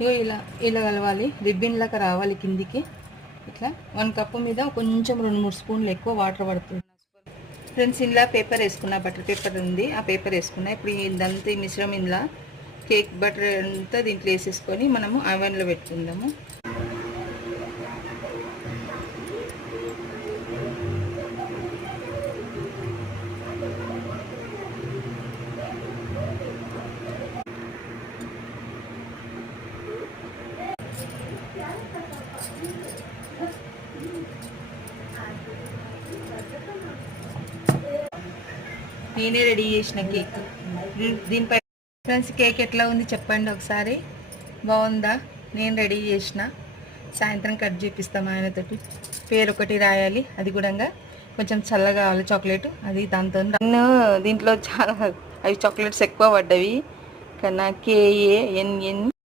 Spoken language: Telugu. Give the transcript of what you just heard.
ఇగో ఇలా ఇలా కలవాలి, రిబ్బిన్ లాగా రావాలి కిందికి. ఇట్లా 1 కప్పు మీద కొంచెం 2-3 స్పూన్లు ఎక్కువ వాటర్ పడుతుంది ఫ్రెండ్స్. ఇందులో పేపర్ వేసుకున్నా, బటర్ పేపర్ ఉంది, ఆ పేపర్ వేసుకున్నా. ఇప్పుడు ఇదంతా ఈ మిశ్రమం ఇందులో కేక్ బటర్ అంతా దీంట్లో వేసేసుకొని మనము అవెన్లో పెట్టుకుందాము. నేనే రెడీ చేసిన కేక్. దీనిపై ఫ్రెండ్స్ కేక్ ఎట్లా ఉంది చెప్పండి ఒకసారి, బాగుందా? నేను రెడీ చేసిన, సాయంత్రం కట్ చేపిస్తాం ఆయనతోటి. పేరు ఒకటి రాయాలి, అది కూడా కొంచెం చల్లగా కావాలి చాక్లెట్, అది దాంతో. దీంట్లో చాలా అవి చాక్లెట్స్ ఎక్కువ పడ్డవి, కన్నా KANN